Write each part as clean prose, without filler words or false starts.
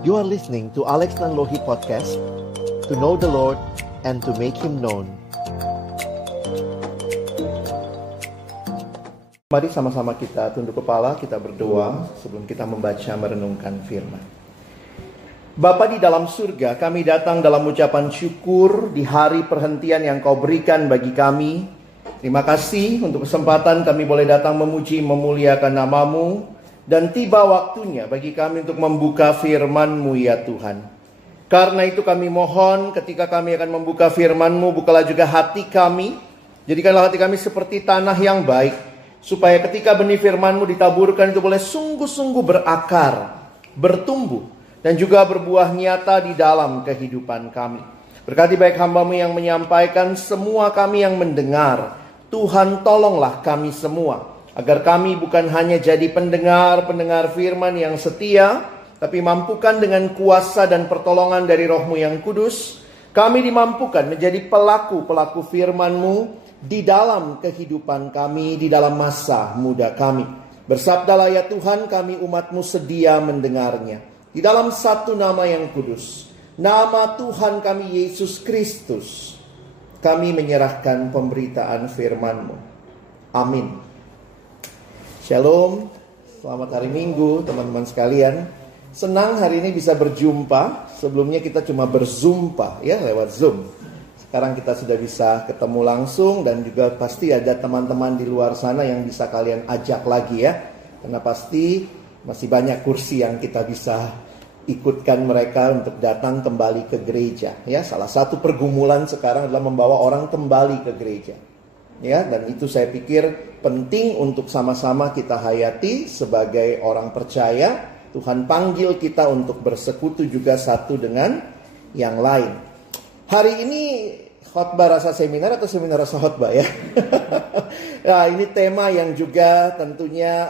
You are listening to Alex Nanlohi Podcast, to know the Lord and to make Him known. Mari sama-sama kita tunduk kepala, kita berdoa sebelum kita membaca merenungkan firman. Bapa di dalam surga, kami datang dalam ucapan syukur di hari perhentian yang Kau berikan bagi kami. Terima kasih untuk kesempatan kami boleh datang memuji, memuliakan nama-Mu. Dan tiba waktunya bagi kami untuk membuka firman-Mu ya Tuhan. Karena itu kami mohon ketika kami akan membuka firman-Mu, bukalah juga hati kami. Jadikanlah hati kami seperti tanah yang baik. Supaya ketika benih firman-Mu ditaburkan itu boleh sungguh-sungguh berakar, bertumbuh. Dan juga berbuah nyata di dalam kehidupan kami. Berkati baik hamba-Mu yang menyampaikan, semua kami yang mendengar. Tuhan tolonglah kami semua. Agar kami bukan hanya jadi pendengar firman yang setia, tapi mampukan dengan kuasa dan pertolongan dari Roh-Mu yang kudus, kami dimampukan menjadi pelaku-pelaku firman-Mu di dalam kehidupan kami, di dalam masa muda kami. Bersabdalah ya Tuhan, kami umat-Mu sedia mendengarnya. Di dalam satu nama yang kudus, nama Tuhan kami Yesus Kristus, kami menyerahkan pemberitaan firman-Mu. Amin. Shalom, selamat hari Minggu teman-teman sekalian. Senang hari ini bisa berjumpa. Sebelumnya kita cuma berzumpa ya lewat Zoom. Sekarang kita sudah bisa ketemu langsung. Dan juga pasti ada teman-teman di luar sana yang bisa kalian ajak lagi ya. Karena pasti masih banyak kursi yang kita bisa ikutkan mereka untuk datang kembali ke gereja ya. Salah satu pergumulan sekarang adalah membawa orang kembali ke gereja ya, dan itu saya pikir penting untuk sama-sama kita hayati sebagai orang percaya. Tuhan panggil kita untuk bersekutu juga satu dengan yang lain. Hari ini khotbah rasa seminar atau seminar rasa khotbah ya? Nah, ini tema yang juga tentunya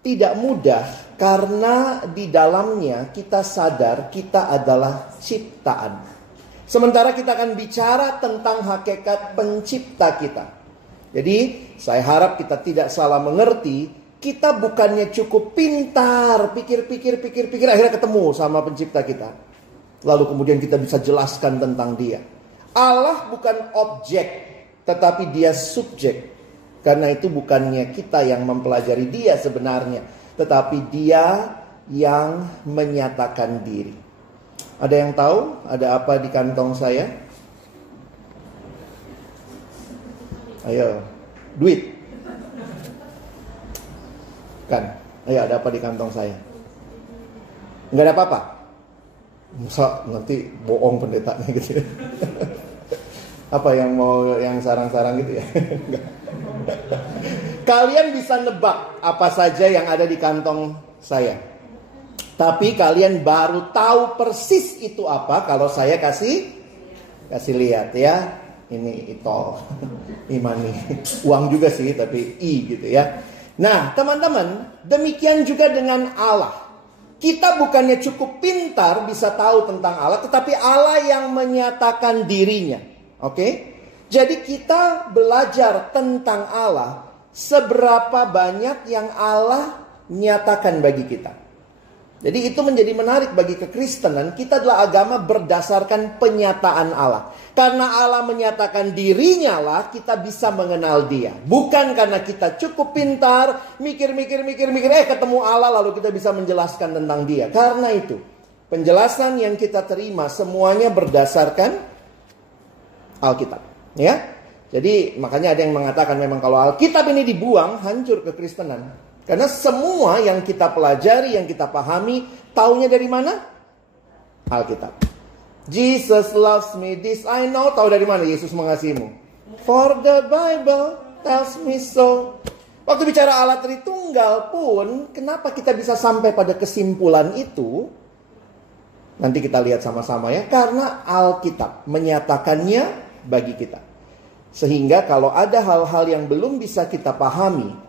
tidak mudah. Karena di dalamnya kita sadar kita adalah ciptaan. Sementara kita akan bicara tentang hakikat pencipta kita. Jadi saya harap kita tidak salah mengerti. Kita bukannya cukup pintar, pikir, akhirnya ketemu sama pencipta kita. Lalu kemudian kita bisa jelaskan tentang dia. Allah bukan objek, tetapi dia subjek. Karena itu bukannya kita yang mempelajari dia sebenarnya, tetapi dia yang menyatakan diri. Ada yang tahu ada apa di kantong saya? Ayo, duit. Kan, ayo ada apa di kantong saya? Enggak ada apa-apa. Masa nanti bohong pendetanya gitu ya. Apa yang mau yang sarang-sarang gitu ya? Kalian bisa nebak apa saja yang ada di kantong saya. Tapi kalian baru tahu persis itu apa kalau saya kasih lihat ya. Ini itol, imani. Uang juga sih tapi gitu ya. Nah teman-teman, demikian juga dengan Allah. Kita bukannya cukup pintar bisa tahu tentang Allah, tetapi Allah yang menyatakan dirinya. Oke? Jadi kita belajar tentang Allah, seberapa banyak yang Allah nyatakan bagi kita. Jadi itu menjadi menarik bagi kekristenan. Kita adalah agama berdasarkan penyataan Allah. Karena Allah menyatakan dirinya lah kita bisa mengenal dia. Bukan karena kita cukup pintar, mikir, ketemu Allah lalu kita bisa menjelaskan tentang dia. Karena itu penjelasan yang kita terima semuanya berdasarkan Alkitab. Ya, jadi makanya ada yang mengatakan memang kalau Alkitab ini dibuang, hancur kekristenan. Karena semua yang kita pelajari, yang kita pahami, taunya dari mana? Alkitab. Jesus loves me, this I know. Tahu dari mana Yesus mengasihimu? For the Bible tells me so. Waktu bicara Allah Tritunggal pun, kenapa kita bisa sampai pada kesimpulan itu? Nanti kita lihat sama-sama ya. Karena Alkitab menyatakannya bagi kita. Sehingga kalau ada hal-hal yang belum bisa kita pahami,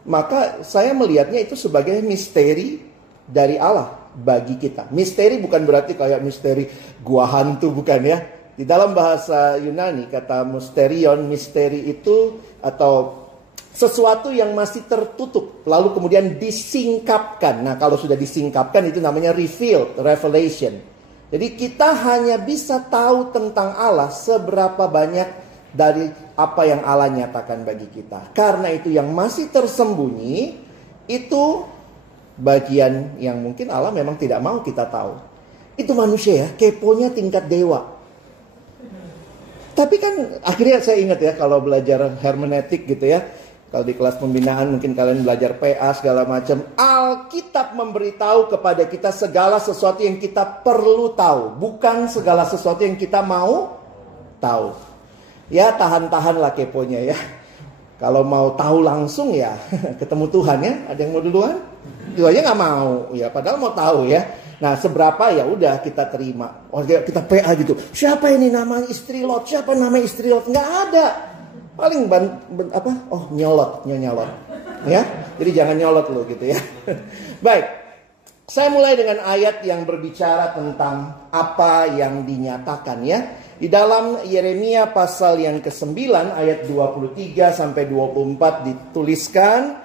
maka saya melihatnya itu sebagai misteri dari Allah bagi kita. Misteri bukan berarti kayak misteri gua hantu, bukan ya. Di dalam bahasa Yunani kata mysterion, misteri itu atau Sesuatu yang masih tertutup, lalu kemudian disingkapkan. Nah, kalau sudah disingkapkan itu namanya revealed, revelation. Jadi kita hanya bisa tahu tentang Allah seberapa banyak dari apa yang Allah nyatakan bagi kita. Karena itu yang masih tersembunyi, itu bagian yang mungkin Allah memang tidak mau kita tahu. Itu manusia ya, keponya tingkat dewa. Tapi kan akhirnya saya ingat ya, kalau belajar hermeneutik gitu ya, kalau di kelas pembinaan mungkin kalian belajar PA segala macam. Alkitab memberitahu kepada kita segala sesuatu yang kita perlu tahu, bukan segala sesuatu yang kita mau tahu. Ya tahan-tahanlah keponya ya. Kalau mau tahu langsung ya ketemu Tuhan ya. Ada yang mau duluan? Itu aja nggak mau ya, padahal mau tahu ya. Nah, seberapa ya udah kita terima. Oh, kita PA gitu. Siapa ini nama istri Lot? Siapa nama istri Lot? Nggak ada. Paling nyolot. Ya. Jadi jangan nyolot lo gitu ya. Baik. Saya mulai dengan ayat yang berbicara tentang apa yang dinyatakan ya. Di dalam Yeremia pasal yang ke-9 ayat 23 sampai 24 dituliskan,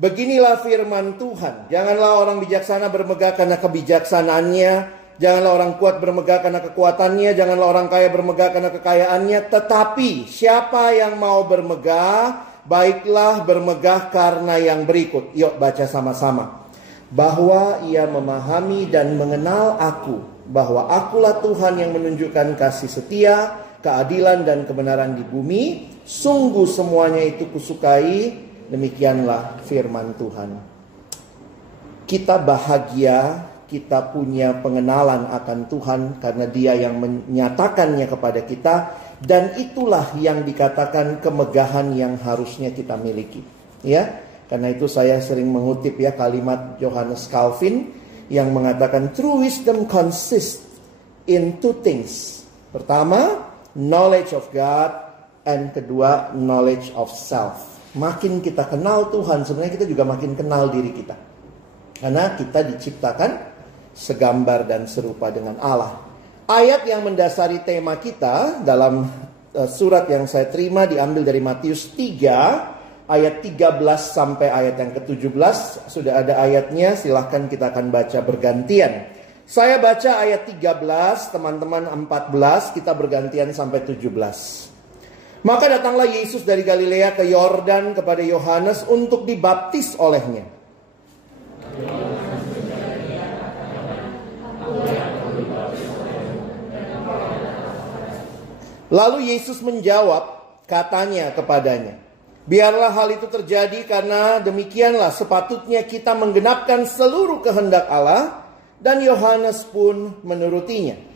beginilah firman Tuhan, janganlah orang bijaksana bermegah karena kebijaksanaannya, janganlah orang kuat bermegah karena kekuatannya, janganlah orang kaya bermegah karena kekayaannya, tetapi siapa yang mau bermegah, baiklah bermegah karena yang berikut. Yuk baca sama-sama. Bahwa ia memahami dan mengenal aku, bahwa akulah Tuhan yang menunjukkan kasih setia, keadilan dan kebenaran di bumi, sungguh semuanya itu kusukai. Demikianlah firman Tuhan. Kita bahagia, kita punya pengenalan akan Tuhan karena Dia yang menyatakannya kepada kita, dan itulah yang dikatakan kemegahan yang harusnya kita miliki. Ya, karena itu saya sering mengutip ya kalimat Johannes Calvin yang mengatakan true wisdom consists in two things. Pertama, knowledge of God, and kedua, knowledge of self. Makin kita kenal Tuhan, sebenarnya kita juga makin kenal diri kita. Karena kita diciptakan segambar dan serupa dengan Allah. Ayat yang mendasari tema kita dalam surat yang saya terima diambil dari Matius 3 ayat 13 sampai ayat yang ke-17. Sudah ada ayatnya, silahkan kita akan baca bergantian. Saya baca ayat 13, teman-teman 14, kita bergantian sampai 17. Maka datanglah Yesus dari Galilea ke Yordan kepada Yohanes untuk dibaptis olehnya. Lalu Yesus menjawab, katanya kepadanya, biarlah hal itu terjadi karena demikianlah sepatutnya kita menggenapkan seluruh kehendak Allah, dan Yohanes pun menurutinya.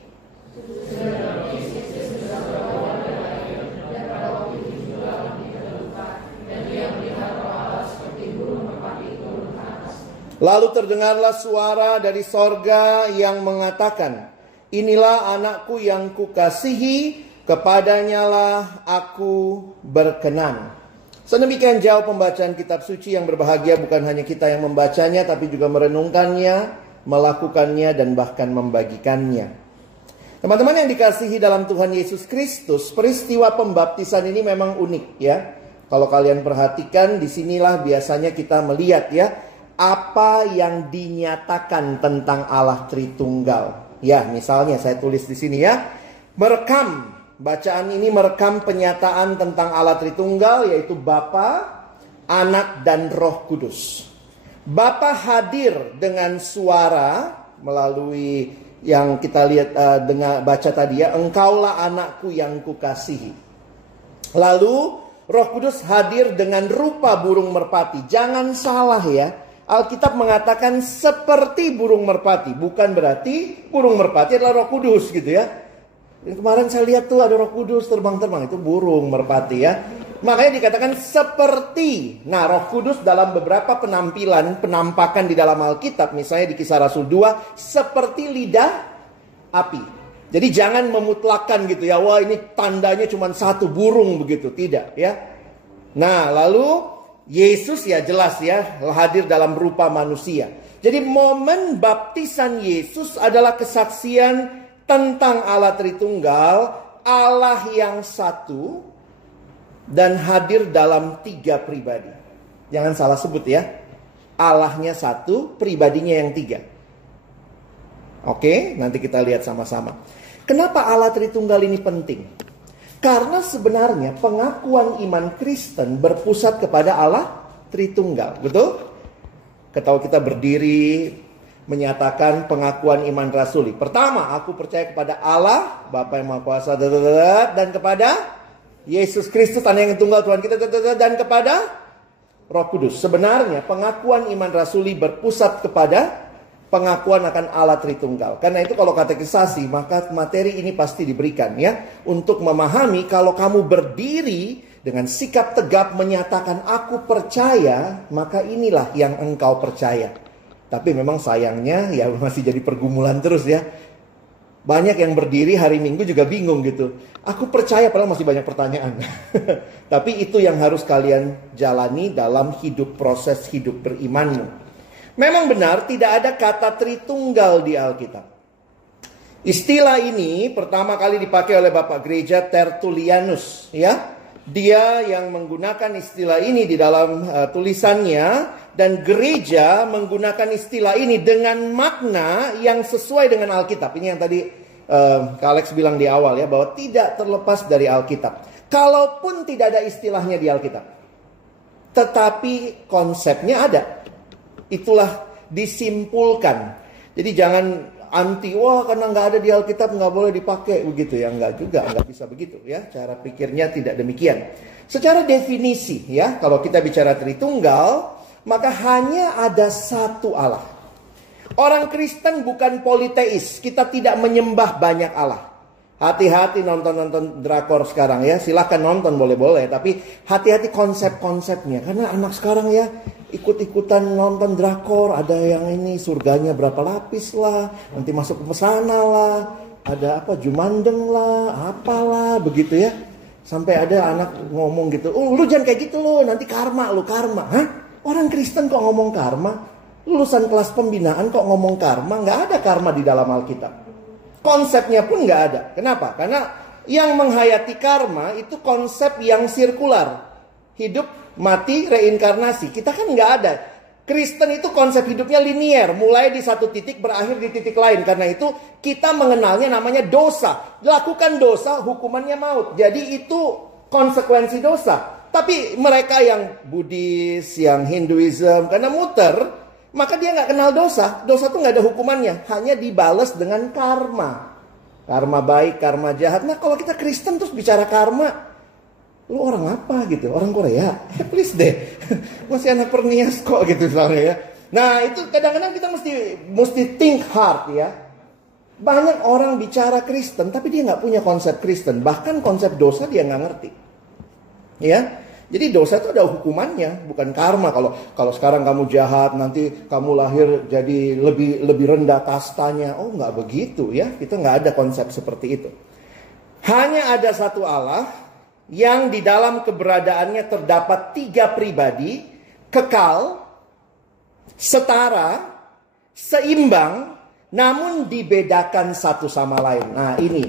Lalu terdengarlah suara dari sorga yang mengatakan, inilah anakku yang kukasihi, kepadanyalah aku berkenan. Sedemikian jauh pembacaan kitab suci yang berbahagia bukan hanya kita yang membacanya, tapi juga merenungkannya, melakukannya, dan bahkan membagikannya. Teman-teman yang dikasihi dalam Tuhan Yesus Kristus, peristiwa pembaptisan ini memang unik ya. Kalau kalian perhatikan, disinilah biasanya kita melihat ya, apa yang dinyatakan tentang Allah Tritunggal. Ya, misalnya saya tulis di sini ya. Bacaan ini merekam penyataan tentang Allah Tritunggal, yaitu Bapa, Anak, dan Roh Kudus. Bapa hadir dengan suara melalui yang kita lihat dengan baca tadi ya, engkaulah anakku yang kukasihi. Lalu Roh Kudus hadir dengan rupa burung merpati. Jangan salah ya. Alkitab mengatakan seperti burung merpati. Bukan berarti burung merpati adalah Roh Kudus gitu ya. Kemarin saya lihat tuh ada Roh Kudus terbang-terbang. Itu burung merpati ya. Makanya dikatakan seperti. Nah, Roh Kudus dalam beberapa penampakan di dalam Alkitab. Misalnya di Kisah Rasul 2. Seperti lidah api. Jadi jangan memutlakkan gitu ya. Wah ini tandanya cuma satu burung begitu. Tidak ya. Nah lalu Yesus ya jelas ya hadir dalam rupa manusia. Jadi momen baptisan Yesus adalah kesaksian tentang Allah Tritunggal, Allah yang satu dan hadir dalam 3 pribadi. Jangan salah sebut ya. Allahnya satu, pribadinya yang tiga. Oke, nanti kita lihat sama-sama. Kenapa Allah Tritunggal ini penting? Karena sebenarnya pengakuan iman Kristen berpusat kepada Allah Tritunggal. Betul? Kalau kita berdiri menyatakan pengakuan iman rasuli. Pertama, aku percaya kepada Allah, Bapa yang Maha Kuasa, dan kepada Yesus Kristus, Anak yang Tunggal Tuhan kita, dan kepada Roh Kudus. Sebenarnya pengakuan iman rasuli berpusat kepada pengakuan akan Allah Tritunggal. Karena itu kalau katekisasi, maka materi ini pasti diberikan ya. Untuk memahami kalau kamu berdiri dengan sikap tegap menyatakan aku percaya, maka inilah yang engkau percaya. Tapi memang sayangnya ya masih jadi pergumulan terus ya. Banyak yang berdiri hari Minggu juga bingung gitu. Aku percaya padahal masih banyak pertanyaan. Tapi itu yang harus kalian jalani dalam hidup, proses hidup berimanmu. Memang benar tidak ada kata Tritunggal di Alkitab. Istilah ini pertama kali dipakai oleh Bapak Gereja Tertullianus ya. Dia yang menggunakan istilah ini di dalam tulisannya, dan gereja menggunakan istilah ini dengan makna yang sesuai dengan Alkitab. Ini yang tadi Kak Alex bilang di awal ya, bahwa tidak terlepas dari Alkitab. Kalaupun tidak ada istilahnya di Alkitab, tetapi konsepnya ada. Itulah disimpulkan. Jadi jangan anti, wah karena nggak ada di Alkitab nggak boleh dipakai begitu ya, nggak juga, nggak bisa begitu ya, cara pikirnya tidak demikian. Secara definisi ya, kalau kita bicara Tritunggal, maka hanya ada satu Allah. Orang Kristen bukan politeis, kita tidak menyembah banyak Allah. Hati-hati nonton drakor sekarang ya, silahkan nonton boleh-boleh, tapi hati-hati konsep-konsepnya, karena anak sekarang ya ikut-ikutan nonton drakor, ada yang ini surganya berapa lapis lah, nanti masuk ke pesana lah, ada apa Jumandeng lah, apalah begitu ya. Sampai ada anak ngomong gitu, oh lu jangan kayak gitu lo, nanti karma lu, karma. Hah? Orang Kristen kok ngomong karma? Lulusan kelas pembinaan kok ngomong karma? Nggak ada karma di dalam Alkitab. Konsepnya pun nggak ada. Kenapa? Karena yang menghayati karma itu konsep yang sirkular. Hidup, mati, reinkarnasi. Kita kan nggak ada. Kristen itu konsep hidupnya linier. Mulai di satu titik, berakhir di titik lain. Karena itu kita mengenalnya namanya dosa. Lakukan dosa, hukumannya maut. Jadi itu konsekuensi dosa. Tapi mereka yang Buddhis, yang Hinduism, karena muter, maka dia nggak kenal dosa. Dosa tuh nggak ada hukumannya, hanya dibalas dengan karma. Karma baik, karma jahat. Nah kalau kita Kristen terus bicara karma, lu orang apa gitu? Orang Korea? Please deh, masih anak pernias kok gitu misalnya ya. Nah itu kadang-kadang kita mesti think hard ya. Banyak orang bicara Kristen, tapi dia nggak punya konsep Kristen. Bahkan konsep dosa dia nggak ngerti. Ya. Jadi dosa itu ada hukumannya, bukan karma. Kalau sekarang kamu jahat, nanti kamu lahir jadi lebih rendah kastanya. Oh, nggak begitu ya. Kita nggak ada konsep seperti itu. Hanya ada satu Allah yang di dalam keberadaannya terdapat tiga pribadi, kekal, setara, seimbang, namun dibedakan satu sama lain. Nah, ini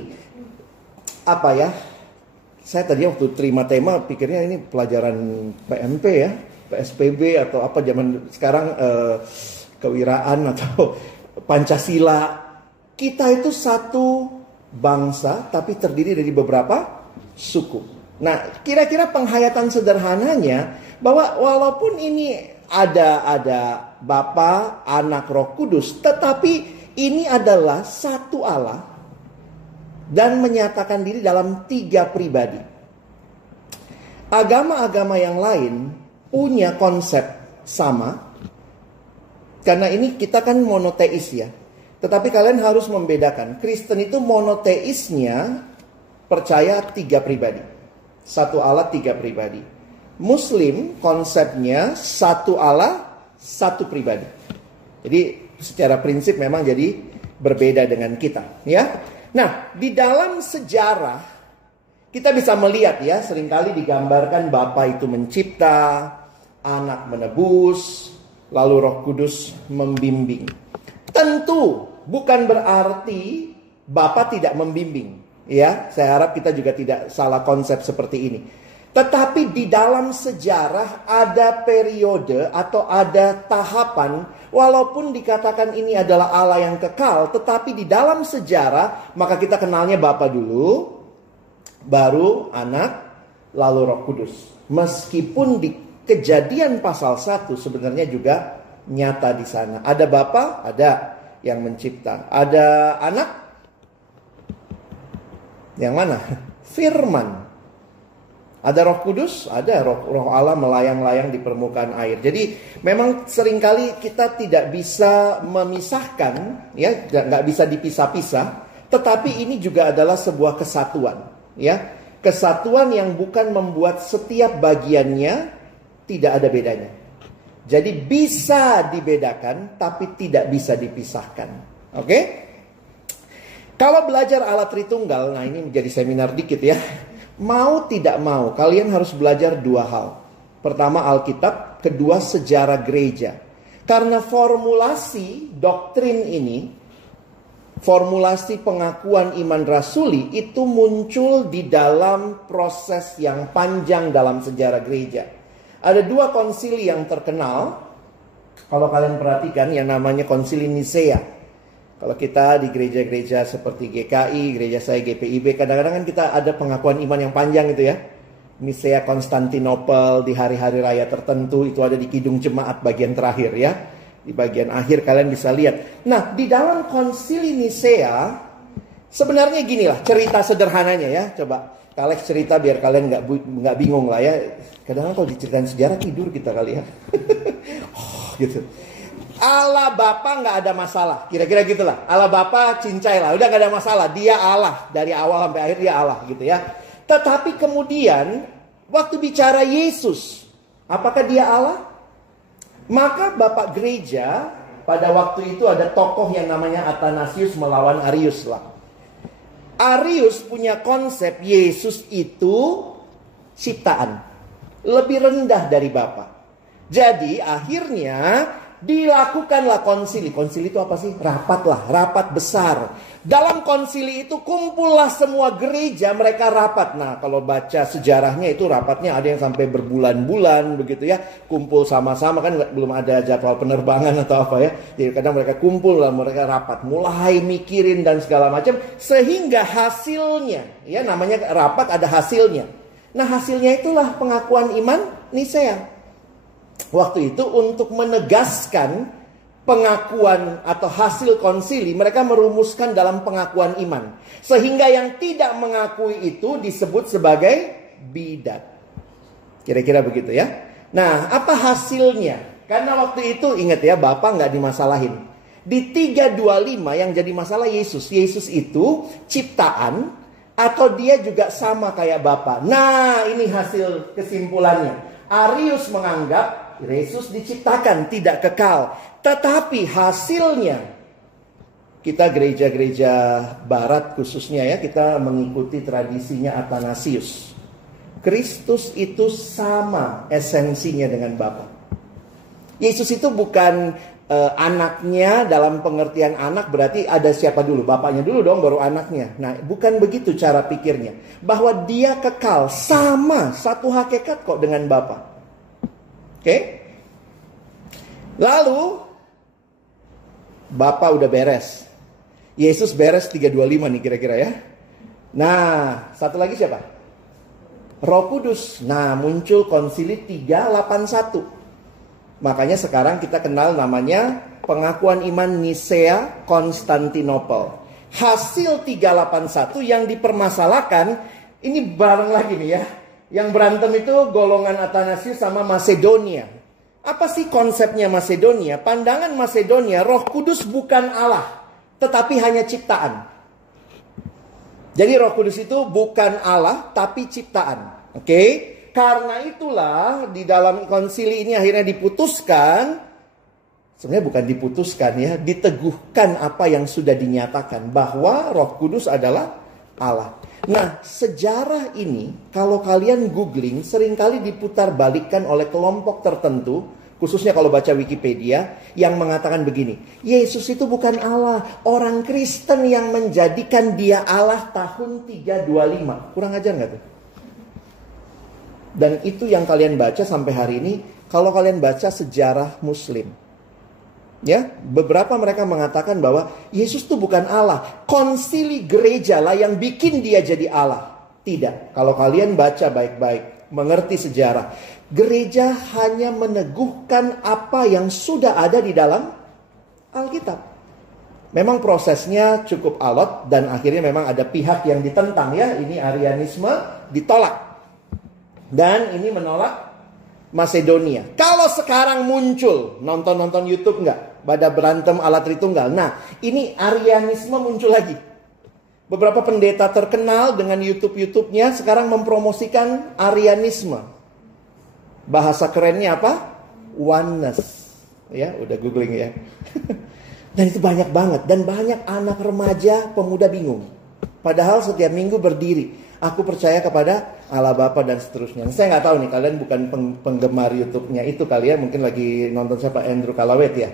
apa ya? Saya tadi waktu terima tema pikirnya ini pelajaran PMP ya, PSPB atau apa zaman sekarang, kewiraan atau Pancasila. Kita itu satu bangsa tapi terdiri dari beberapa suku. Nah, kira-kira penghayatan sederhananya bahwa walaupun ini ada Bapa, Anak, Roh Kudus, tetapi ini adalah satu Allah dan menyatakan diri dalam tiga pribadi. Agama-agama yang lain punya konsep sama. Karena ini kita kan monoteis ya. Tetapi kalian harus membedakan. Kristen itu monoteisnya percaya tiga pribadi. Satu Allah, tiga pribadi. Muslim konsepnya satu Allah, satu pribadi. Jadi secara prinsip memang jadi berbeda dengan kita ya. Nah, di dalam sejarah kita bisa melihat ya, seringkali digambarkan Bapa itu mencipta, Anak menebus, lalu Roh Kudus membimbing. Tentu bukan berarti Bapa tidak membimbing, ya. Saya harap kita juga tidak salah konsep seperti ini. Tetapi di dalam sejarah ada periode atau ada tahapan, walaupun dikatakan ini adalah Allah yang kekal, tetapi di dalam sejarah maka kita kenalnya Bapa dulu, baru Anak, lalu Roh Kudus. Meskipun di Kejadian pasal 1 sebenarnya juga nyata di sana. Ada Bapa, ada yang mencipta. Ada Anak, yang mana? Firman. Ada Roh Kudus, ada Roh Allah melayang-layang di permukaan air. Jadi memang seringkali kita tidak bisa memisahkan, ya, nggak bisa dipisah-pisah. Tetapi ini juga adalah sebuah kesatuan, ya, kesatuan yang bukan membuat setiap bagiannya tidak ada bedanya. Jadi bisa dibedakan, tapi tidak bisa dipisahkan. Oke? Kalau belajar Allah Tritunggal, nah ini menjadi seminar dikit ya. Mau tidak mau, kalian harus belajar dua hal. Pertama Alkitab, kedua sejarah gereja. Karena formulasi doktrin ini, formulasi pengakuan iman rasuli itu muncul di dalam proses yang panjang dalam sejarah gereja. Ada dua konsili yang terkenal, kalau kalian perhatikan, yang namanya konsili Nisea. Kalau kita di gereja-gereja seperti GKI, gereja saya GPIB, kadang-kadang kan kita ada pengakuan iman yang panjang gitu ya. Nisea Konstantinopel di hari-hari raya tertentu, itu ada di Kidung Jemaat bagian terakhir ya. Di bagian akhir kalian bisa lihat. Nah, di dalam konsili Nisea, sebenarnya ginilah cerita sederhananya ya. Coba Alex cerita biar kalian nggak bingung lah ya. Kadang-kadang kalau diceritain sejarah tidur kita kali ya. Gitu. Allah Bapa nggak ada masalah, kira-kira gitulah. Allah Bapa cincai lah, udah nggak ada masalah. Dia Allah dari awal sampai akhir, dia Allah gitu ya. Tetapi kemudian waktu bicara Yesus, apakah dia Allah? Maka Bapak Gereja pada waktu itu ada tokoh yang namanya Athanasius melawan Arius lah. Arius punya konsep Yesus itu ciptaan, lebih rendah dari Bapa. Jadi akhirnya dilakukanlah konsili. Konsili itu apa sih? Rapat lah, rapat besar. Dalam konsili itu kumpullah semua gereja, mereka rapat. Nah, kalau baca sejarahnya itu rapatnya ada yang sampai berbulan-bulan begitu ya. Kumpul sama-sama, kan belum ada jadwal penerbangan atau apa ya. Jadi kadang mereka kumpul lah, mereka rapat, mulai mikirin dan segala macam, sehingga hasilnya, ya namanya rapat ada hasilnya. Nah, hasilnya itulah pengakuan iman Nisea. Waktu itu untuk menegaskan pengakuan atau hasil konsili, mereka merumuskan dalam pengakuan iman. Sehingga yang tidak mengakui itu disebut sebagai bidat. Kira-kira begitu ya. Nah, apa hasilnya? Karena waktu itu ingat ya, Bapak nggak dimasalahin. Di 325 yang jadi masalah Yesus. Yesus itu ciptaan atau dia juga sama kayak Bapa. Nah, ini hasil kesimpulannya. Arius menganggap Yesus diciptakan, tidak kekal. Tetapi hasilnya, kita gereja-gereja barat khususnya ya, kita mengikuti tradisinya Athanasius. Kristus itu sama esensinya dengan Bapa. Yesus itu bukan anaknya dalam pengertian anak berarti ada siapa dulu? Bapaknya dulu dong baru anaknya. Nah, bukan begitu cara pikirnya. Bahwa dia kekal, sama, satu hakikat kok dengan Bapa. Oke? Lalu Bapa udah beres. Yesus beres 325 nih kira-kira ya. Nah, satu lagi siapa? Roh Kudus. Nah, muncul konsili 381. Makanya sekarang kita kenal namanya pengakuan iman Nisea Konstantinopel. Hasil 381 yang dipermasalahkan, ini bareng lagi nih ya. Yang berantem itu golongan Athanasius sama Masedonia. Apa sih konsepnya Masedonia? Pandangan Masedonia, Roh Kudus bukan Allah, tetapi hanya ciptaan. Jadi Roh Kudus itu bukan Allah, tapi ciptaan. Oke? Karena itulah di dalam konsili ini akhirnya diputuskan, sebenarnya bukan diputuskan ya, diteguhkan apa yang sudah dinyatakan, bahwa Roh Kudus adalah Allah. Nah, sejarah ini kalau kalian googling seringkali diputar balikkan oleh kelompok tertentu, khususnya kalau baca Wikipedia, yang mengatakan begini, Yesus itu bukan Allah, orang Kristen yang menjadikan dia Allah tahun 325. Kurang ajar nggak tuh? Dan itu yang kalian baca sampai hari ini. Kalau kalian baca sejarah Muslim, ya, beberapa mereka mengatakan bahwa Yesus itu bukan Allah. Konsili gereja lah yang bikin dia jadi Allah. Tidak. Kalau kalian baca baik-baik, mengerti sejarah, gereja hanya meneguhkan apa yang sudah ada di dalam Alkitab. Memang prosesnya cukup alot dan akhirnya memang ada pihak yang ditentang, ya. Ini Arianisme ditolak. Dan ini menolak Masedonia. Kalau sekarang muncul, nonton YouTube nggak? Pada berantem ala Tritunggal. Nah, ini Arianisme muncul lagi. Beberapa pendeta terkenal dengan YouTube-nya sekarang mempromosikan Arianisme. Bahasa kerennya apa? Oneness. Ya, udah googling ya. Dan itu banyak banget. Dan banyak anak remaja, pemuda bingung. Padahal setiap minggu berdiri, aku percaya kepada Allah Bapa dan seterusnya. Saya nggak tahu nih, kalian bukan penggemar YouTube-nya itu kali ya. Mungkin lagi nonton siapa? Andrew Kalawet ya.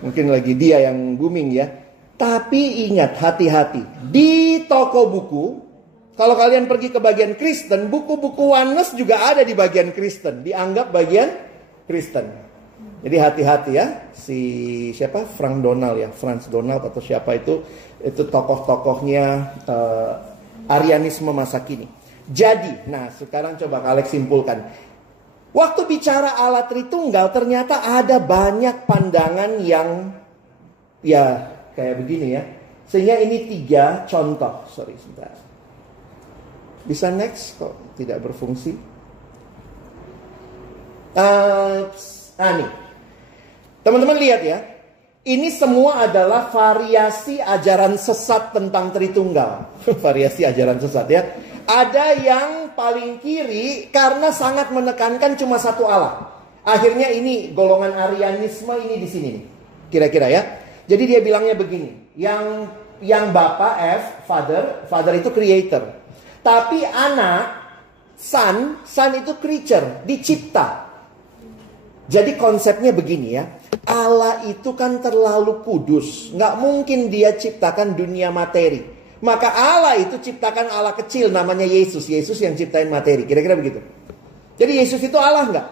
Mungkin lagi dia yang booming ya. Tapi ingat, hati-hati. Di toko buku, kalau kalian pergi ke bagian Kristen, buku-buku Oneness juga ada di bagian Kristen. Dianggap bagian Kristen. Jadi hati-hati ya. Si siapa? Franz Donald atau siapa itu tokoh-tokohnya Arianisme masa kini. Jadi, nah sekarang coba kalian simpulkan. Waktu bicara Allah Tritunggal, ternyata ada banyak pandangan yang ya kayak begini ya. Sehingga ini 3 contoh. Sorry sebentar. Bisa next kok tidak berfungsi. Nih. Teman-teman lihat ya. Ini semua adalah variasi ajaran sesat tentang Tritunggal. Variasi ajaran sesat ya. Ada yang paling kiri karena sangat menekankan cuma satu Allah. Akhirnya ini golongan Arianisme ini di sini nih. Kira-kira ya. Jadi dia bilangnya begini. Yang Bapa F, Father itu creator. Tapi anak, Son itu creature, dicipta. Jadi konsepnya begini ya. Allah itu kan terlalu kudus. Nggak mungkin dia ciptakan dunia materi. Maka Allah itu ciptakan Allah kecil namanya Yesus. Yesus yang ciptain materi. Kira-kira begitu. Jadi Yesus itu Allah nggak?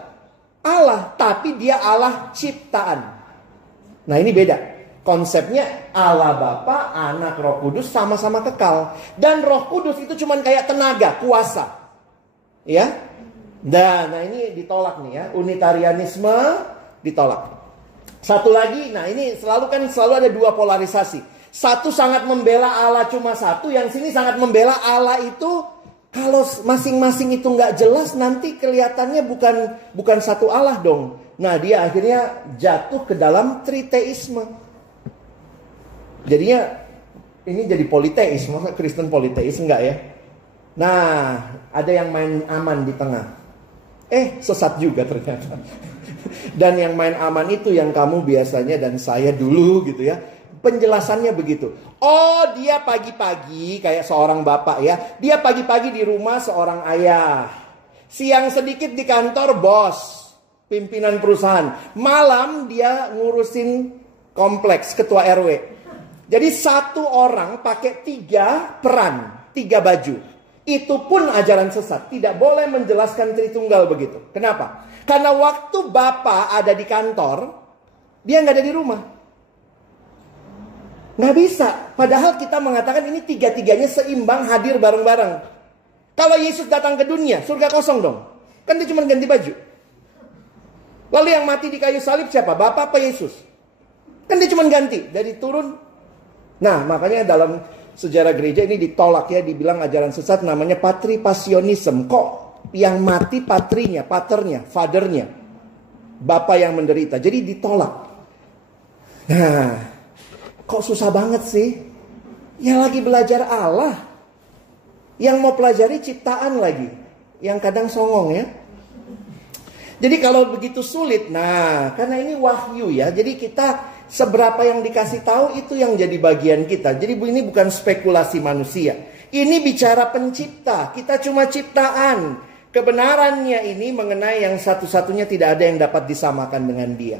Allah. Tapi dia Allah ciptaan. Nah ini beda. Konsepnya Allah Bapa, Anak, Roh Kudus sama-sama kekal. Dan Roh Kudus itu cuman kayak tenaga, kuasa. Ya. Nah ini ditolak nih ya. Unitarianisme ditolak. Satu lagi, nah ini selalu ada 2 polarisasi. Satu sangat membela Allah cuma satu, yang sini sangat membela Allah itu kalau masing-masing itu nggak jelas nanti kelihatannya bukan satu Allah dong. Nah dia akhirnya jatuh ke dalam triteisme. Jadinya ini jadi politeis, masa Kristen politeis enggak ya? Nah ada yang main aman di tengah. Sesat juga ternyata. Dan yang main aman itu yang kamu biasanya dan saya dulu gitu ya. Penjelasannya begitu. Oh dia pagi-pagi kayak seorang bapak ya. Dia pagi-pagi di rumah seorang ayah. Siang sedikit di kantor bos. Pimpinan perusahaan. Malam dia ngurusin kompleks ketua RW. Jadi satu orang pakai 3 peran. 3 baju. Itu pun ajaran sesat. Tidak boleh menjelaskan Tritunggal begitu. Kenapa? Karena waktu Bapa ada di kantor, dia nggak ada di rumah. Nggak bisa. Padahal kita mengatakan ini 3-3-nya seimbang hadir bareng-bareng. Kalau Yesus datang ke dunia, surga kosong dong. Kan dia cuma ganti baju. Lalu yang mati di kayu salib siapa? Bapa apa Yesus? Kan dia cuma ganti. Dari turun. Nah makanya dalam sejarah gereja ini ditolak ya. Dibilang ajaran sesat namanya patripasionism. Kok yang mati patrinya, paternya, fathernya, Bapa yang menderita. Jadi ditolak. Nah, kok susah banget sih? Yang lagi belajar Allah, yang mau pelajari ciptaan lagi, yang kadang songong ya. Jadi kalau begitu sulit, nah karena ini wahyu ya. Jadi kita seberapa yang dikasih tahu itu yang jadi bagian kita. Jadi ini bukan spekulasi manusia. Ini bicara pencipta. Kita cuma ciptaan. Kebenarannya ini mengenai yang satu-satunya tidak ada yang dapat disamakan dengan dia.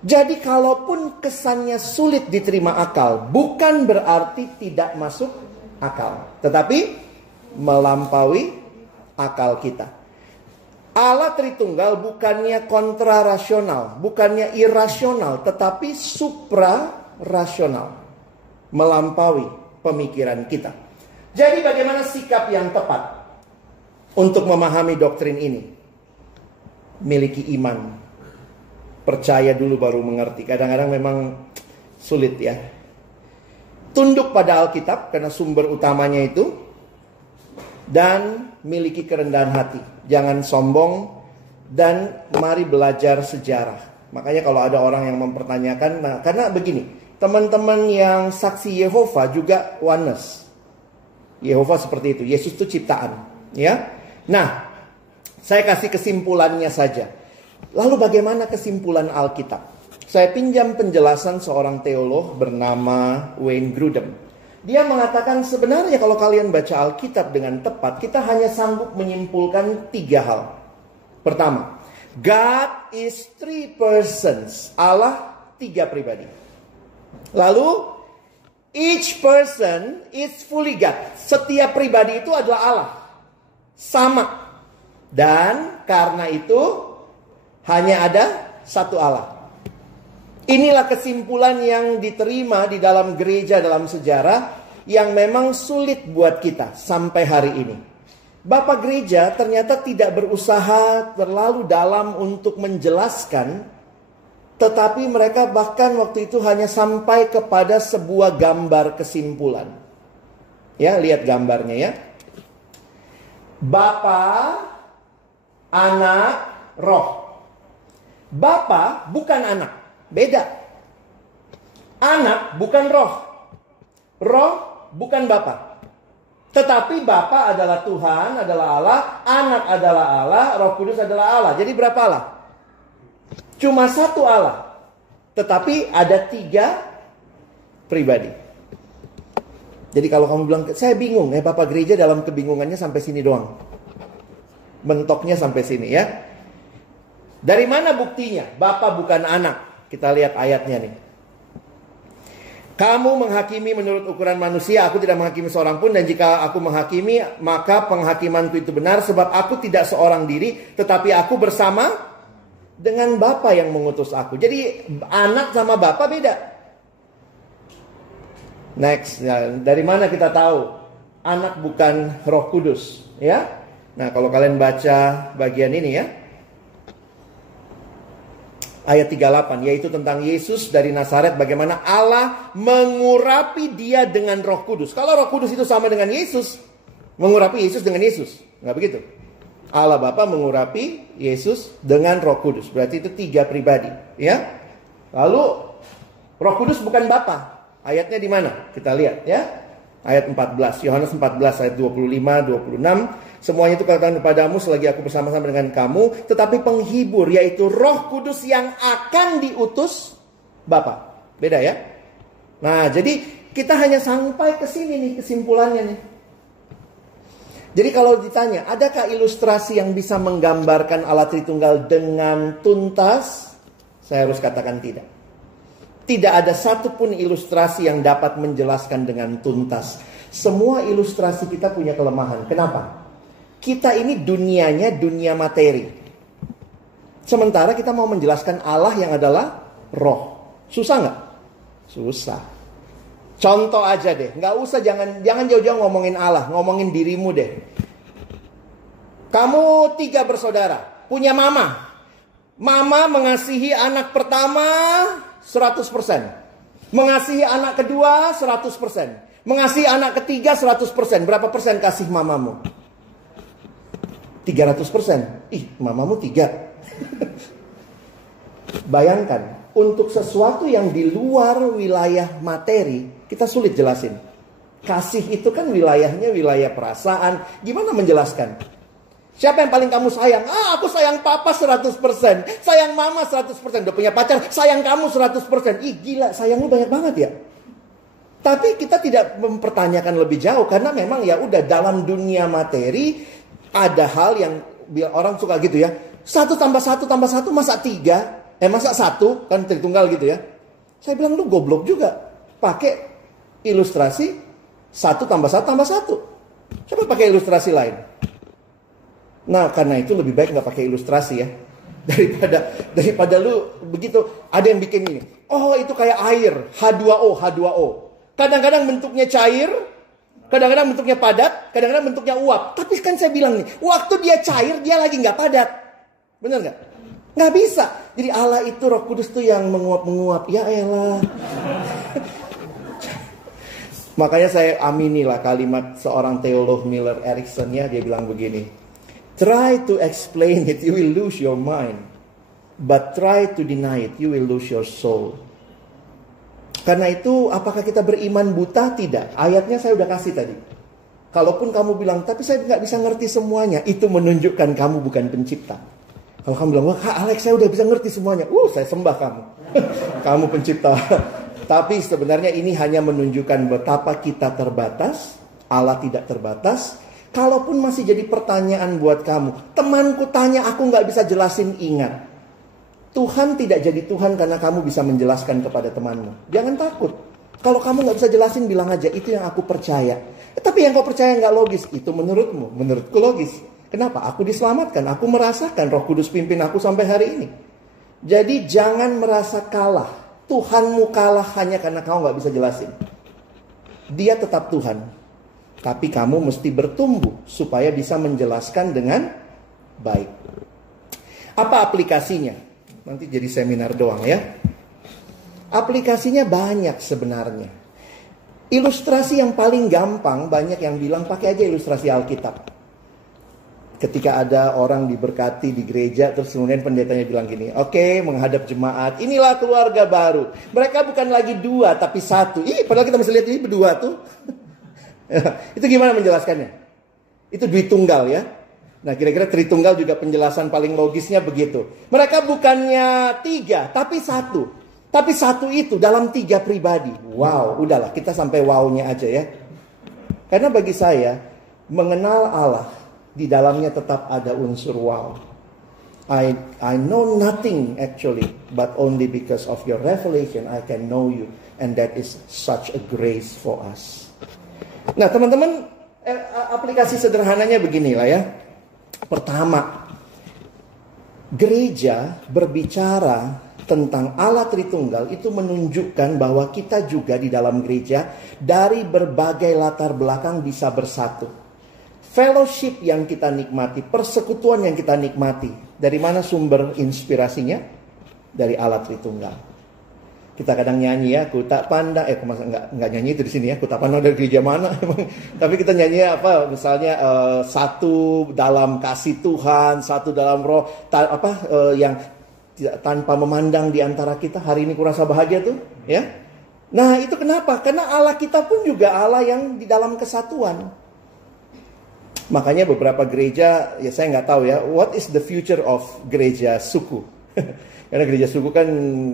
Jadi kalaupun kesannya sulit diterima akal, bukan berarti tidak masuk akal. Tetapi melampaui akal kita. Allah Tritunggal bukannya kontrarasional, bukannya irasional, tetapi suprarasional, melampaui pemikiran kita. Jadi bagaimana sikap yang tepat untuk memahami doktrin ini? Miliki iman. Percaya dulu baru mengerti. Kadang-kadang memang sulit ya. Tunduk pada Alkitab karena sumber utamanya itu. Dan miliki kerendahan hati. Jangan sombong. Dan mari belajar sejarah. Makanya kalau ada orang yang mempertanyakan. Nah, karena begini. Teman-teman yang saksi Yehova juga oneness. Yehova seperti itu. Yesus itu ciptaan. Ya. Nah, saya kasih kesimpulannya saja. Lalu bagaimana kesimpulan Alkitab? Saya pinjam penjelasan seorang teolog bernama Wayne Grudem. Dia mengatakan sebenarnya kalau kalian baca Alkitab dengan tepat, kita hanya sanggup menyimpulkan 3 hal. Pertama, God is 3 persons. Allah 3 pribadi. Lalu, each person is fully God. Setiap pribadi itu adalah Allah. Sama. Dan karena itu hanya ada satu Allah. Inilah kesimpulan yang diterima di dalam gereja dalam sejarah yang memang sulit buat kita sampai hari ini. Bapak gereja ternyata tidak berusaha terlalu dalam untuk menjelaskan, tetapi mereka bahkan waktu itu hanya sampai kepada sebuah gambar kesimpulan. Ya, lihat gambarnya ya. Bapa, anak, roh. Bapa bukan anak, beda. Anak bukan roh. Roh bukan bapa. Tetapi bapa adalah Tuhan, adalah Allah. Anak adalah Allah, Roh Kudus adalah Allah. Jadi berapa Allah? Cuma satu Allah. Tetapi ada 3 pribadi. Jadi kalau kamu bilang, saya bingung ya, Bapak gereja dalam kebingungannya sampai sini doang. Mentoknya sampai sini ya. Dari mana buktinya? Bapa bukan anak. Kita lihat ayatnya nih. Kamu menghakimi menurut ukuran manusia, aku tidak menghakimi seorang pun. Dan jika aku menghakimi, maka penghakimanku itu benar. Sebab aku tidak seorang diri, tetapi aku bersama dengan Bapa yang mengutus aku. Jadi anak sama Bapa beda. Next, ya, dari mana kita tahu anak bukan Roh Kudus, ya? Nah, kalau kalian baca bagian ini ya, ayat 38, yaitu tentang Yesus dari Nazaret, bagaimana Allah mengurapi dia dengan Roh Kudus. Kalau Roh Kudus itu sama dengan Yesus, mengurapi Yesus dengan Yesus, nggak begitu? Allah Bapa mengurapi Yesus dengan Roh Kudus, berarti itu 3 pribadi, ya? Lalu Roh Kudus bukan Bapa. Ayatnya di mana? Kita lihat ya. Ayat 14. Yohanes 14 ayat 25, 26. Semuanya itu katakan kepadamu selagi aku bersama-sama dengan kamu. Tetapi penghibur, yaitu Roh Kudus yang akan diutus Bapa. Beda ya. Nah, jadi kita hanya sampai ke sini nih kesimpulannya nih. Jadi kalau ditanya, adakah ilustrasi yang bisa menggambarkan Allah Tritunggal dengan tuntas? Saya harus katakan tidak. Tidak ada satupun ilustrasi yang dapat menjelaskan dengan tuntas. Semua ilustrasi kita punya kelemahan. Kenapa? Kita ini dunianya dunia materi. Sementara kita mau menjelaskan Allah yang adalah roh. Susah nggak? Susah. Contoh aja deh. Nggak usah, jangan jauh-jauh ngomongin Allah. Ngomongin dirimu deh. Kamu 3 bersaudara. Punya mama. Mama mengasihi anak pertama 100%. Mengasihi anak kedua 100%. Mengasihi anak ketiga 100%. Berapa persen kasih mamamu? 300%. Ih, mamamu 3. Bayangkan, untuk sesuatu yang di luar wilayah materi, kita sulit jelasin. Kasih itu kan wilayahnya wilayah perasaan. Gimana menjelaskan? Siapa yang paling kamu sayang? Aku sayang papa 100%. Sayang mama 100%. Udah punya pacar, sayang kamu 100%. Ih gila, sayangmu banyak banget ya. Tapi kita tidak mempertanyakan lebih jauh. Karena memang ya udah dalam dunia materi, ada hal yang orang suka gitu ya. 1 tambah 1 tambah 1 masa 3? Masa 1? Kan Tritunggal gitu ya. Saya bilang lu goblok juga. Pakai ilustrasi 1 tambah 1 tambah 1. Coba pakai ilustrasi lain. Nah, karena itu lebih baik nggak pakai ilustrasi ya. Daripada lu begitu, ada yang bikin ini. Oh, itu kayak air, H2O. Kadang-kadang bentuknya cair, kadang-kadang bentuknya padat, kadang-kadang bentuknya uap. Tapi kan saya bilang nih, waktu dia cair, dia lagi nggak padat. Benar nggak? Nggak bisa. Jadi Allah itu, Roh Kudus tuh yang menguap-menguap. Ya elah. Makanya saya aminilah kalimat seorang teolog Miller Erickson ya. Dia bilang begini. Try to explain it, you will lose your mind. But try to deny it, you will lose your soul. Karena itu, apakah kita beriman buta? Tidak. Ayatnya saya udah kasih tadi. Kalaupun kamu bilang, tapi saya nggak bisa ngerti semuanya. Itu menunjukkan kamu bukan pencipta. Kalau kamu bilang, wah Alex saya udah bisa ngerti semuanya. Saya sembah kamu. Kamu pencipta. Tapi sebenarnya ini hanya menunjukkan betapa kita terbatas. Allah tidak terbatas. Kalaupun masih jadi pertanyaan buat kamu. Temanku tanya, aku nggak bisa jelasin, ingat. Tuhan tidak jadi Tuhan karena kamu bisa menjelaskan kepada temanmu. Jangan takut. Kalau kamu nggak bisa jelasin, bilang aja, itu yang aku percaya. Tapi yang kau percaya nggak logis, itu menurutmu. Menurutku logis. Kenapa? Aku diselamatkan, aku merasakan Roh Kudus pimpin aku sampai hari ini. Jadi jangan merasa kalah. Tuhanmu kalah hanya karena kamu nggak bisa jelasin. Dia tetap Tuhan. Tapi kamu mesti bertumbuh supaya bisa menjelaskan dengan baik. Apa aplikasinya? Nanti jadi seminar doang ya. Aplikasinya banyak sebenarnya. Ilustrasi yang paling gampang, banyak yang bilang pakai aja ilustrasi Alkitab. Ketika ada orang diberkati di gereja, terus kemudian pendetanya bilang gini, oke, menghadap jemaat, inilah keluarga baru. Mereka bukan lagi 2, tapi 1. Padahal kita mesti lihat ini berdua tuh. Itu gimana menjelaskannya? Itu Dwitunggal ya. Nah, kira-kira Tritunggal juga penjelasan paling logisnya begitu. Mereka bukannya 3, tapi 1. Tapi 1 itu dalam 3 pribadi. Wow, udahlah, kita sampai wow-nya aja ya. Karena bagi saya, mengenal Allah, di dalamnya tetap ada unsur wow. I know nothing actually, but only because of your revelation I can know you, and that is such a grace for us. Nah, teman-teman, aplikasi sederhananya beginilah ya. Pertama, gereja berbicara tentang Allah Tritunggal itu menunjukkan bahwa kita juga di dalam gereja dari berbagai latar belakang bisa bersatu. Fellowship yang kita nikmati, persekutuan yang kita nikmati. Dari mana sumber inspirasinya? Dari Allah Tritunggal. Kita kadang nyanyi ya, ku tak pandang, enggak nyanyi itu di sini ya, ku tak pandang dari gereja mana. Tapi kita nyanyi apa? Misalnya satu dalam kasih Tuhan, satu dalam roh, yang tanpa memandang di antara kita. Hari ini kurasa bahagia tuh, ya. Nah, itu kenapa? Karena Allah kita pun juga Allah yang di dalam kesatuan. Makanya beberapa gereja, ya saya nggak tahu ya, what is the future of gereja suku? Karena gereja suku kan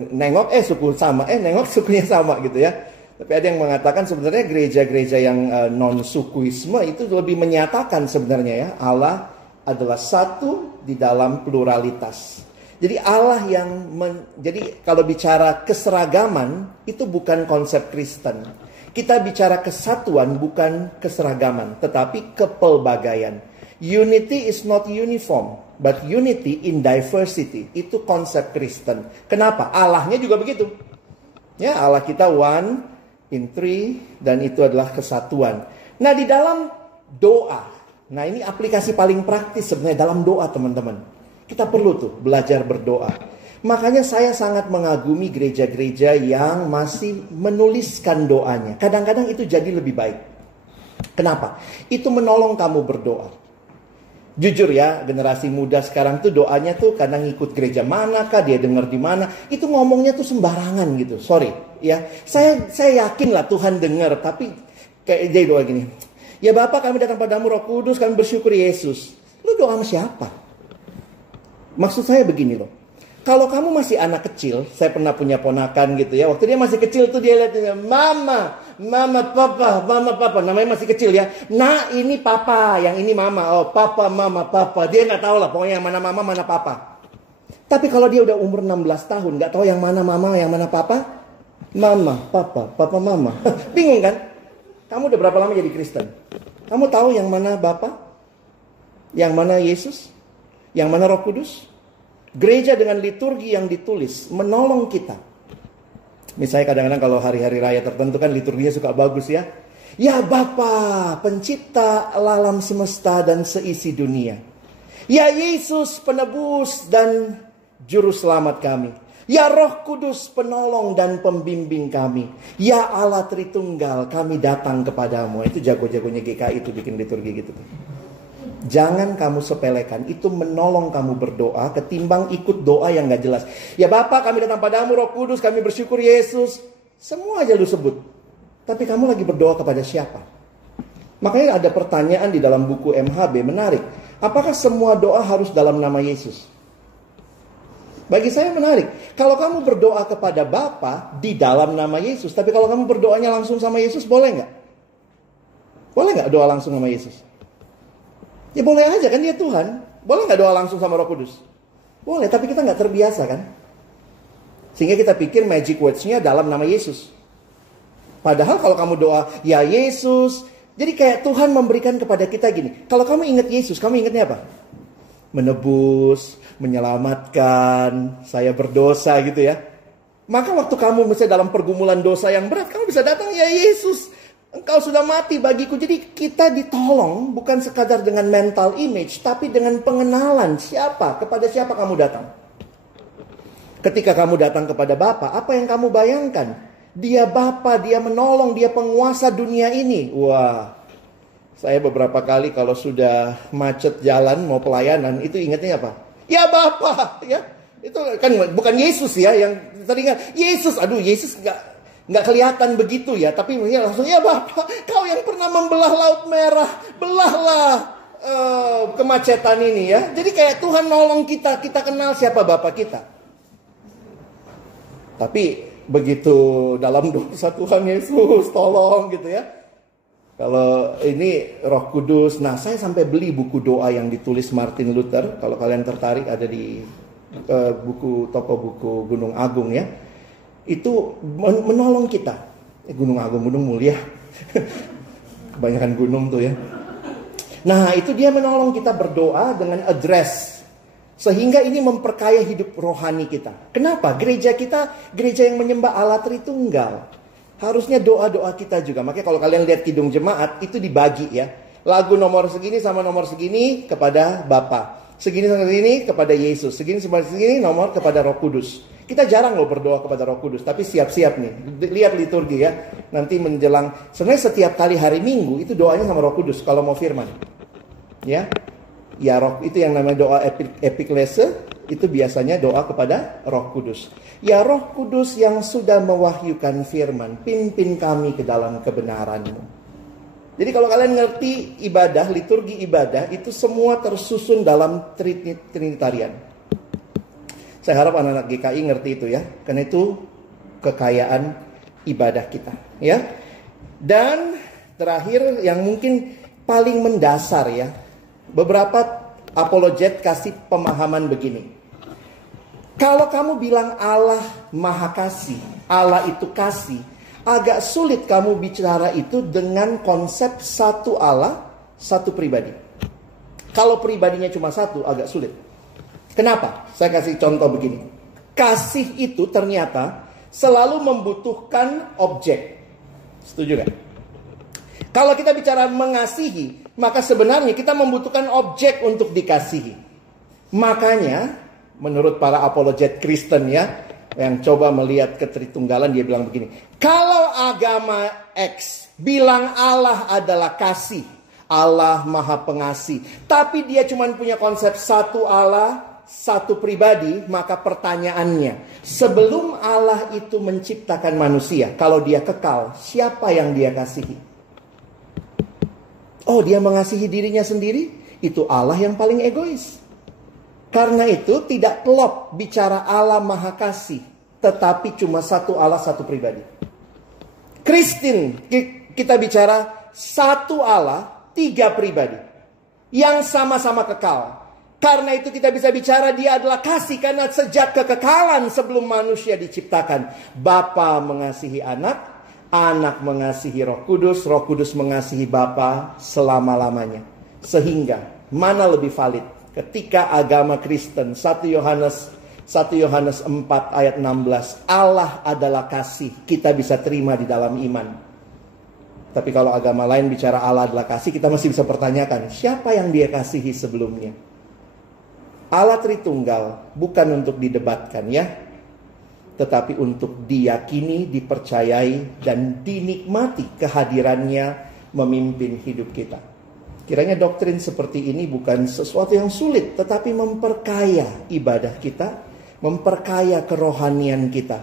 nengok, suku sama, nengok sukunya sama gitu ya. Tapi ada yang mengatakan sebenarnya gereja-gereja yang non-sukuisme itu lebih menyatakan sebenarnya ya, Allah adalah satu di dalam pluralitas. Jadi Allah yang, jadi kalau bicara keseragaman, itu bukan konsep Kristen. Kita bicara kesatuan bukan keseragaman, tetapi kepelbagaian. Unity is not uniform, but unity in diversity. Itu konsep Kristen. Kenapa? Allahnya juga begitu. Ya, Allah kita one in three, dan itu adalah kesatuan. Nah, di dalam doa, nah ini aplikasi paling praktis sebenarnya dalam doa teman-teman. Kita perlu tuh belajar berdoa. Makanya saya sangat mengagumi gereja-gereja yang masih menuliskan doanya. Kadang-kadang itu jadi lebih baik. Kenapa? Itu menolong kamu berdoa. Jujur ya, generasi muda sekarang tuh doanya tuh kadang ngikut gereja manakah, dia dengar di mana, itu ngomongnya tuh sembarangan gitu. Sorry ya. Saya yakin lah Tuhan dengar, tapi kayak dia doa gini. Ya Bapa, kami datang padamu Roh Kudus, kami bersyukur Yesus. Lu doa sama siapa? Maksud saya begini loh. Kalau kamu masih anak kecil, saya pernah punya ponakan gitu ya. Waktu dia masih kecil tuh dia lihat mama, papa. Namanya masih kecil ya. Nah ini papa, yang ini mama. Oh papa, mama, papa. Dia nggak tahu lah pokoknya yang mana mama, mana papa. Tapi kalau dia udah umur 16 tahun, nggak tahu yang mana mama, yang mana papa. Mama, papa, mama. Bingung kan? Kamu udah berapa lama jadi Kristen? Kamu tahu yang mana bapak? Yang mana Yesus? Yang mana Roh Kudus? Gereja dengan liturgi yang ditulis menolong kita. Misalnya kadang-kadang kalau hari-hari raya tertentu kan liturginya suka bagus ya. Ya Bapa, pencipta alam semesta dan seisi dunia. Ya Yesus, penebus dan juru selamat kami. Ya Roh Kudus, penolong dan pembimbing kami. Ya Allah Tritunggal, kami datang kepadamu. Itu jago-jagonya GKI itu bikin liturgi gitu. Jangan kamu sepelekan, itu menolong kamu berdoa ketimbang ikut doa yang gak jelas. Ya Bapa, kami datang padamu, Roh Kudus, kami bersyukur Yesus. Semua aja lu sebut. Tapi kamu lagi berdoa kepada siapa? Makanya ada pertanyaan di dalam buku MHB menarik. Apakah semua doa harus dalam nama Yesus? Bagi saya menarik. Kalau kamu berdoa kepada Bapa di dalam nama Yesus, tapi kalau kamu berdoanya langsung sama Yesus, boleh nggak? Boleh nggak doa langsung sama Yesus? Ya boleh aja kan, dia Tuhan. Boleh nggak doa langsung sama Roh Kudus? Boleh, tapi kita nggak terbiasa kan? Sehingga kita pikir magic words-nya dalam nama Yesus. Padahal kalau kamu doa, ya Yesus. Jadi kayak Tuhan memberikan kepada kita gini. Kalau kamu ingat Yesus, kamu ingatnya apa? Menebus, menyelamatkan, saya berdosa gitu ya. Maka waktu kamu misalnya dalam pergumulan dosa yang berat, kamu bisa datang, ya Yesus, Engkau sudah mati bagiku. Jadi kita ditolong bukan sekadar dengan mental image, tapi dengan pengenalan kepada siapa kamu datang. Ketika kamu datang kepada Bapa, apa yang kamu bayangkan? Dia Bapa, dia menolong, dia penguasa dunia ini. Wah, saya beberapa kali kalau sudah macet jalan mau pelayanan, itu ingatnya apa? Ya Bapa, ya. Itu kan bukan Yesus ya yang teringat. Yesus, aduh Yesus nggak kelihatan begitu ya, tapi ya langsung ya Bapa, Kau yang pernah membelah Laut Merah, belahlah kemacetan ini ya. Jadi kayak Tuhan nolong kita kenal siapa Bapa kita. Tapi begitu dalam dosa, Tuhan Yesus tolong gitu ya. Kalau ini Roh Kudus, nah saya sampai beli buku doa yang ditulis Martin Luther. Kalau kalian tertarik ada di toko buku Gunung Agung ya. Itu menolong kita. Gunung Agung, Gunung Mulia. Kebanyakan gunung tuh ya. Nah itu dia menolong kita berdoa dengan address. Sehingga ini memperkaya hidup rohani kita. Kenapa? Gereja kita, gereja yang menyembah Allah Tritunggal. Harusnya doa-doa kita juga. Makanya kalau kalian lihat kidung jemaat, itu dibagi ya. Lagu nomor segini sama nomor segini kepada Bapa. Segini sama segini kepada Yesus. Segini sama segini nomor kepada Roh Kudus. Kita jarang loh berdoa kepada Roh Kudus. Tapi siap-siap nih. Lihat liturgi ya. Nanti menjelang. Sebenarnya setiap kali hari Minggu itu doanya sama Roh Kudus. Kalau mau firman. Ya. Ya Roh, itu yang namanya doa epiklese. Itu biasanya doa kepada Roh Kudus. Ya Roh Kudus yang sudah mewahyukan firman, pimpin kami ke dalam kebenaran-Mu. Jadi kalau kalian ngerti ibadah, liturgi ibadah, itu semua tersusun dalam Trinitarian. Saya harap anak-anak GKI ngerti itu ya. Karena itu kekayaan ibadah kita. Ya. Dan terakhir yang mungkin paling mendasar ya. Beberapa apologet kasih pemahaman begini. Kalau kamu bilang Allah Maha Kasih, Allah itu kasih, agak sulit kamu bicara itu dengan konsep satu Allah, satu pribadi. Kalau pribadinya cuma satu, agak sulit. Kenapa? Saya kasih contoh begini. Kasih itu ternyata selalu membutuhkan objek. Setuju gak? Kalau kita bicara mengasihi, maka sebenarnya kita membutuhkan objek untuk dikasihi. Makanya, menurut para apologet Kristen ya, yang coba melihat ketritunggalan, dia bilang begini. Kalau agama X bilang Allah adalah kasih, Allah Maha Pengasih, tapi dia cuma punya konsep satu Allah, satu pribadi, maka pertanyaannya, sebelum Allah itu menciptakan manusia, kalau dia kekal, siapa yang dia kasihi? Oh, dia mengasihi dirinya sendiri? Itu Allah yang paling egois. Karena itu tidak klop bicara Allah Maha Kasih, tetapi cuma satu Allah, satu pribadi. Kristen, kita bicara satu Allah, tiga pribadi. Yang sama-sama kekal. Karena itu kita bisa bicara dia adalah kasih. Karena sejak kekekalan sebelum manusia diciptakan, Bapa mengasihi anak, anak mengasihi Roh Kudus, Roh Kudus mengasihi Bapa selama-lamanya. Sehingga Mana lebih valid? Ketika agama Kristen 1 Yohanes 4 ayat 16, Allah adalah kasih, kita bisa terima di dalam iman. Tapi kalau agama lain bicara Allah adalah kasih, kita masih bisa pertanyakan, siapa yang dia kasihi sebelumnya? Allah Tritunggal bukan untuk didebatkan ya, tetapi untuk diyakini, dipercayai, dan dinikmati kehadirannya memimpin hidup kita. Kiranya doktrin seperti ini bukan sesuatu yang sulit, tetapi memperkaya ibadah kita, memperkaya kerohanian kita,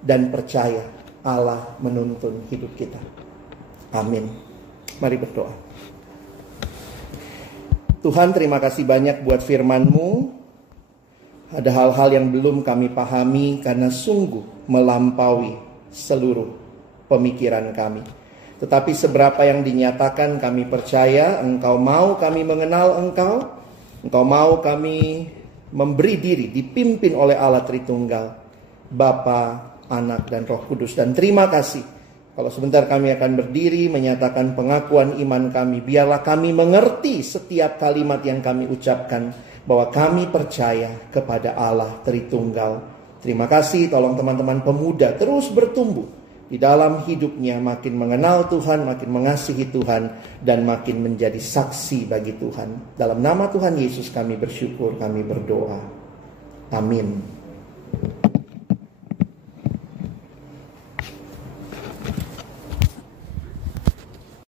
dan percaya Allah menuntun hidup kita. Amin. Mari berdoa. Tuhan, terima kasih banyak buat firman-Mu. Ada hal-hal yang belum kami pahami karena sungguh melampaui seluruh pemikiran kami. Tetapi seberapa yang dinyatakan kami percaya, Engkau mau kami mengenal Engkau, Engkau mau kami memberi diri dipimpin oleh Allah Tritunggal, Bapa, Anak, dan Roh Kudus. Dan terima kasih kalau sebentar kami akan berdiri menyatakan pengakuan iman kami. Biarlah kami mengerti setiap kalimat yang kami ucapkan, bahwa kami percaya kepada Allah Tritunggal. Terima kasih, tolong teman-teman pemuda terus bertumbuh di dalam hidupnya, makin mengenal Tuhan, makin mengasihi Tuhan, dan makin menjadi saksi bagi Tuhan. Dalam nama Tuhan Yesus kami bersyukur, kami berdoa. Amin.